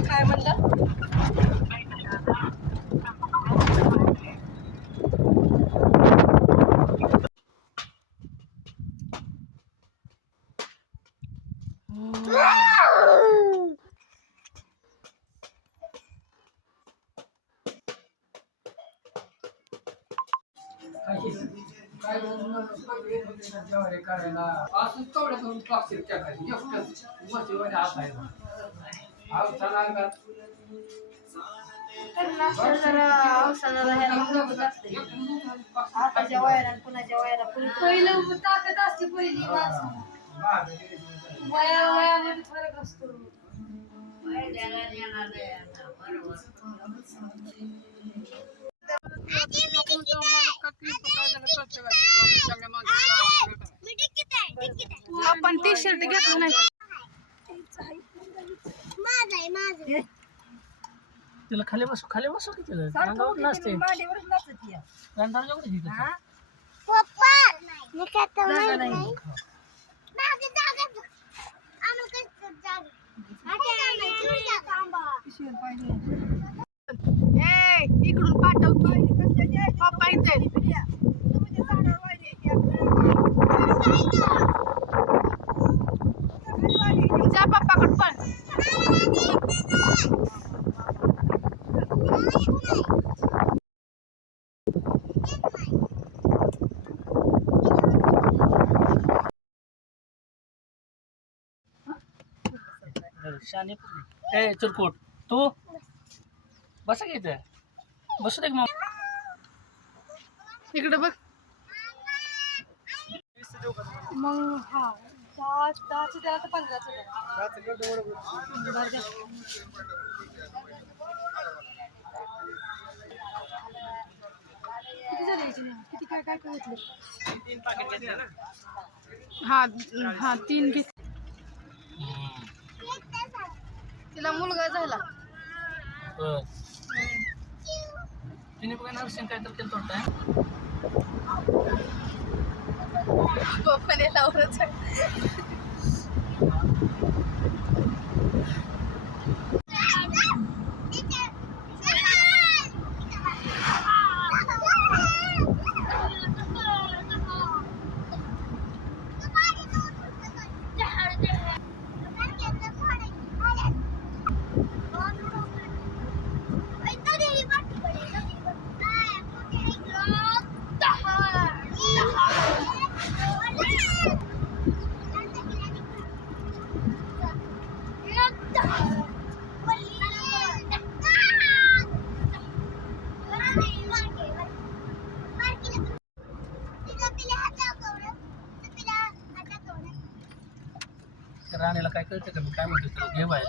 काय म्हणलं? काय जेवारी करायला असं तेवढं करून प्लास्टिक टाकायचं एकटंच मशीमध्ये असायचं आताच्या वयाला कुणाच्या वयाला पहिलं ताकद असते पहिली वयामध्ये फरक असतो. आपण टी शर्ट घेतलं नाही तिला खाली बसू की तिला अंगावर नसते इकडून पाठव की पप्पा इथे जा पप्पाकडे पण शाने ए चिरकोट तू बसा की इथे बसू दे मग इकडे बघ मग हा 10चं द्या तर 15चं द्या. किती झाले किती काय काय घेतले 3 पाकिट घेतले ना हा हा 3 घेत तिला मुलगा झाला तिने बघा नर्सिंग काय तर केलं होतं कोकणे लावरच राणीला काय कळतं का मी काय म्हणतो तुला घे बाहेर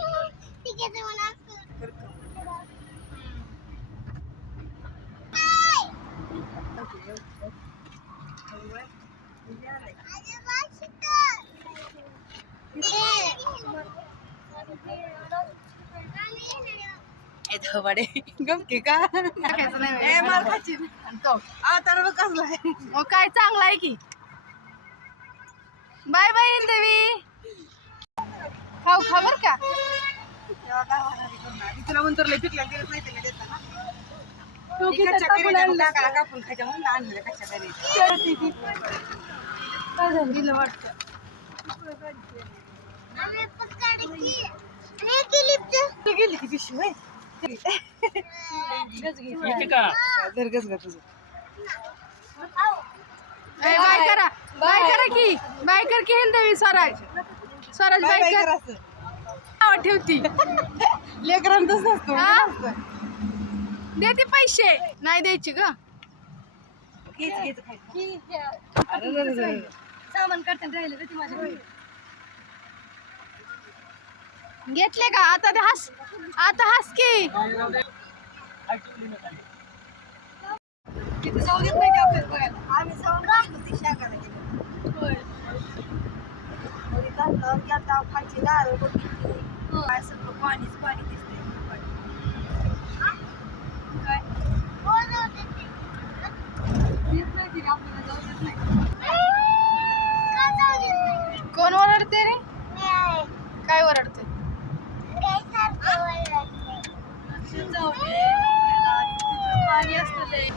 गमके का मार खाची तो आता कसला मग काय चांगला आहे की बाय बाय देवी खाऊ खबर का तुला म्हणतो लय पिकल्या दिवस नाही त्याला देता ना तू किती काकाला कापून खायच्या म्हणून आणलं कशा तरी काय झालं दिलं वाटतं गेली ती पिशवी दरगच ग तुझं बाय करा की बाय कर की हिंदवी स्वराज बाय कर नाव ठेवती लेकरांतच नसतो देते पैसे नाही द्यायचे ग सामान करताना राहिले ती माझ्या घेतले का आता हस की तिथे जाऊ देत नाही आपल्याला बघायला आम्ही जाऊन राहिलो ती शाकाला गेलो आता खायची दारू बघितली काय सगळं पाणीच पाणी दिसतंय काय देत नाही तिने आपल्याला जाऊ देत नाही काय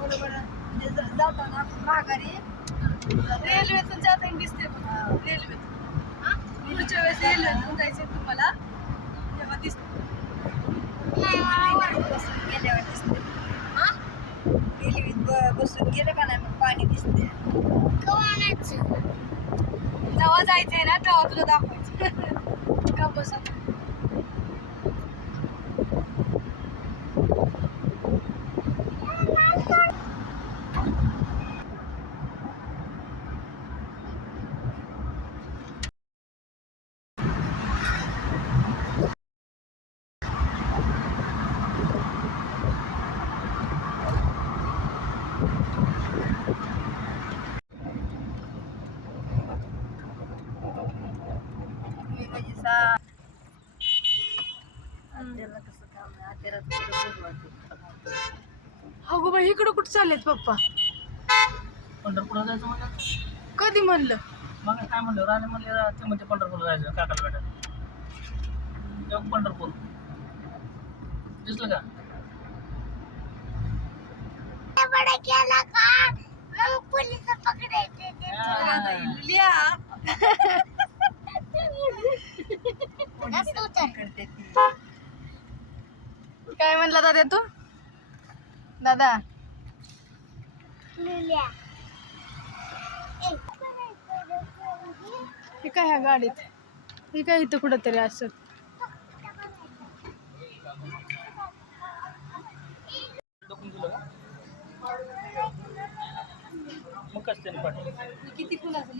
बरोबर म्हणजे जाताना आपण माघारी रेल्वेतून जाताना दिसते रेल्वेतून पुढच्या वेळेस रेल्वेतून जायचं तुम्हाला तेव्हा दिसते बसून गेल्यावर दिसते रेल्वेत बसून गेलं का नाही मग पाणी दिसते जेव्हा जायचंय ना तेव्हा तुला दाखवायचं का बसून अगो बाई इकडं कुठं चाललेत पप्पा पंढरपूरला जायचं म्हणलं कधी म्हणलं मग काय म्हणलं राणे म्हणले ते म्हणजे पंढरपूरला जायचं काकाला भेटायला तेव्हा पंढरपूर दिसलं का काय म्हणला दादा तू दादा हे काय ह्या गाडीत हे काय इथं कुठं तरी असं डोकून दिलं का मग कसं त्याने पाठवलं किती कुणाचं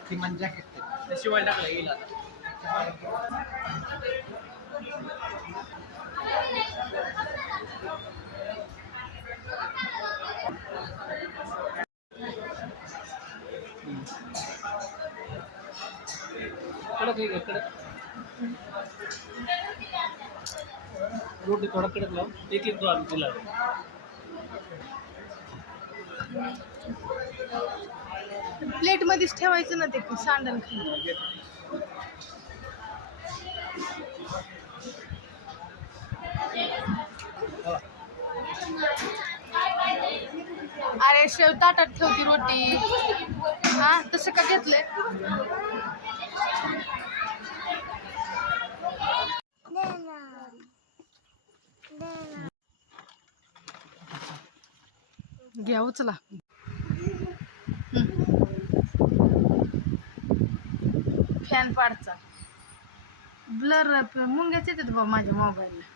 ती म्हणजे जॅकेट शिवाय टाकलं येईल आता कडक आहे कडक रोटी थोडा कडक लाव एक दो आम्ही दिला प्लेट मध्येच ठेवायचं ना ते सांडण खाली अरे शेव ताटात ठेवती रोटी हा तसं का घेतलंय घ्या उचला फॅन पाडचा ब्लर मुंग्याच येतात बाबा माझ्या मोबाईलला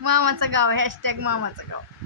मामाचं गाव # मामाचं गाव